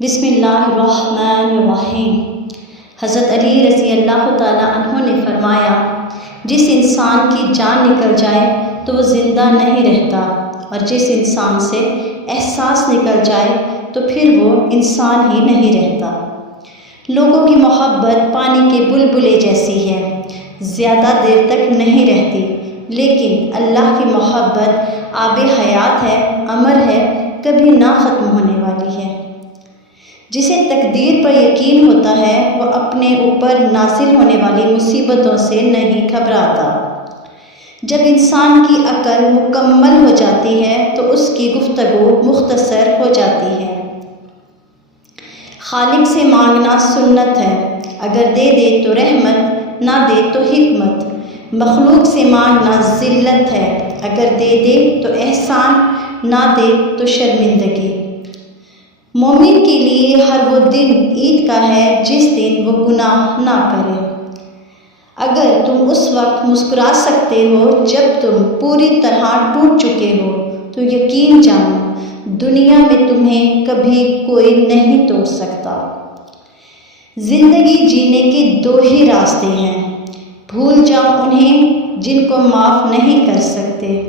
بسم اللہ الرحمن الرحیم۔ حضرت علی رضی اللہ تعالیٰ عنہ نے فرمایا، جس انسان کی جان نکل جائے تو وہ زندہ نہیں رہتا، اور جس انسان سے احساس نکل جائے تو پھر وہ انسان ہی نہیں رہتا۔ لوگوں کی محبت پانی کے بلبلے جیسی ہے، زیادہ دیر تک نہیں رہتی، لیکن اللہ کی محبت آب حیات ہے، امر ہے، کبھی نہ ختم ہونے والی ہے۔ جسے تقدیر پر یقین ہوتا ہے وہ اپنے اوپر نازل ہونے والی مصیبتوں سے نہیں گھبراتا۔ جب انسان کی عقل مکمل ہو جاتی ہے تو اس کی گفتگو مختصر ہو جاتی ہے۔ خالق سے مانگنا سنت ہے، اگر دے دے تو رحمت، نہ دے تو حکمت۔ مخلوق سے مانگنا ذلت ہے، اگر دے دے تو احسان، نہ دے تو شرمندگی۔ مومن کے لیے ہر وہ دن عید کا ہے جس دن وہ گناہ نہ کرے۔ اگر تم اس وقت مسکرا سکتے ہو جب تم پوری طرح ٹوٹ چکے ہو تو یقین جانو دنیا میں تمہیں کبھی کوئی نہیں توڑ سکتا۔ زندگی جینے کے دو ہی راستے ہیں، بھول جاؤ انہیں جن کو معاف نہیں کر سکتے،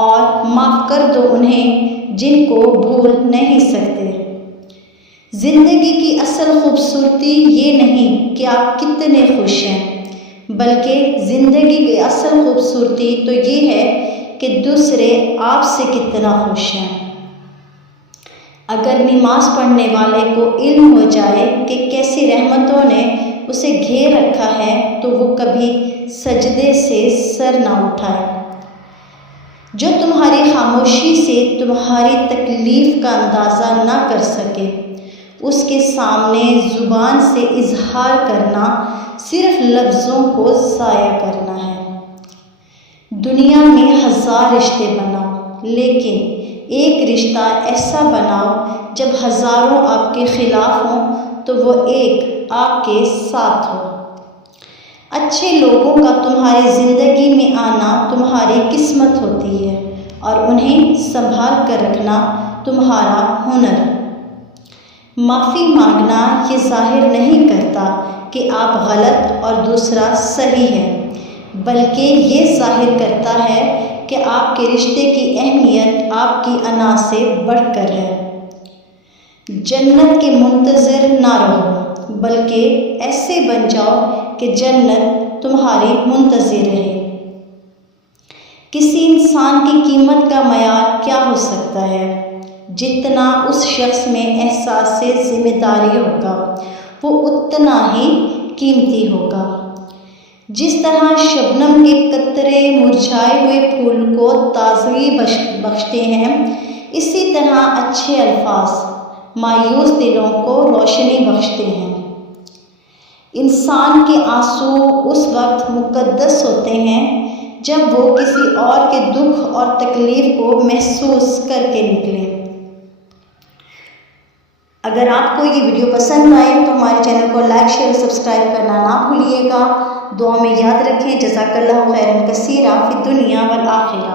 اور معاف کر دو انہیں جن کو بھول نہیں سکتے۔ زندگی کی اصل خوبصورتی یہ نہیں کہ آپ کتنے خوش ہیں، بلکہ زندگی کی اصل خوبصورتی تو یہ ہے کہ دوسرے آپ سے کتنا خوش ہیں۔ اگر نماز پڑھنے والے کو علم ہو جائے کہ کیسی رحمتوں نے اسے گھیر رکھا ہے تو وہ کبھی سجدے سے سر نہ اٹھائے۔ جو تمہاری خاموشی سے تمہاری تکلیف کا اندازہ نہ کر سکے، اس کے سامنے زبان سے اظہار کرنا صرف لفظوں کو ضائع کرنا ہے۔ دنیا میں ہزار رشتے بناؤ، لیکن ایک رشتہ ایسا بناؤ جب ہزاروں آپ کے خلاف ہوں تو وہ ایک آپ کے ساتھ ہو۔ اچھے لوگوں کا تمہاری زندگی میں آنا تمہاری قسمت ہوتی ہے، اور انہیں سنبھال کر رکھنا تمہارا ہنر۔ معافی مانگنا یہ ظاہر نہیں کرتا کہ آپ غلط اور دوسرا صحیح ہے، بلکہ یہ ظاہر کرتا ہے کہ آپ کے رشتے کی اہمیت آپ کی انا سے بڑھ کر ہے۔ جنت کے منتظر نہ رہو، بلکہ ایسے بن جاؤ کہ جنت تمہاری منتظر رہے۔ کسی انسان کی قیمت کا معیار کیا ہو سکتا ہے؟ جتنا اس شخص میں احساس ذمہ داری ہوگا وہ اتنا ہی قیمتی ہوگا۔ جس طرح شبنم کے قطرے مرجھائے ہوئے پھول کو تازگی بخشتے ہیں، اسی طرح اچھے الفاظ مایوس دلوں کو روشنی بخشتے ہیں۔ انسان کے آنسو اس وقت مقدس ہوتے ہیں جب وہ کسی اور کے دکھ اور تکلیف کو محسوس کر کے نکلے۔ اگر آپ کو یہ ویڈیو پسند آئے تو ہمارے چینل کو لائک، شیئر اور سبسکرائب کرنا نہ بھولیے گا۔ دعا میں یاد رکھیں، جزاک اللہ خیرا کثیرا فی الدنیا والآخرہ۔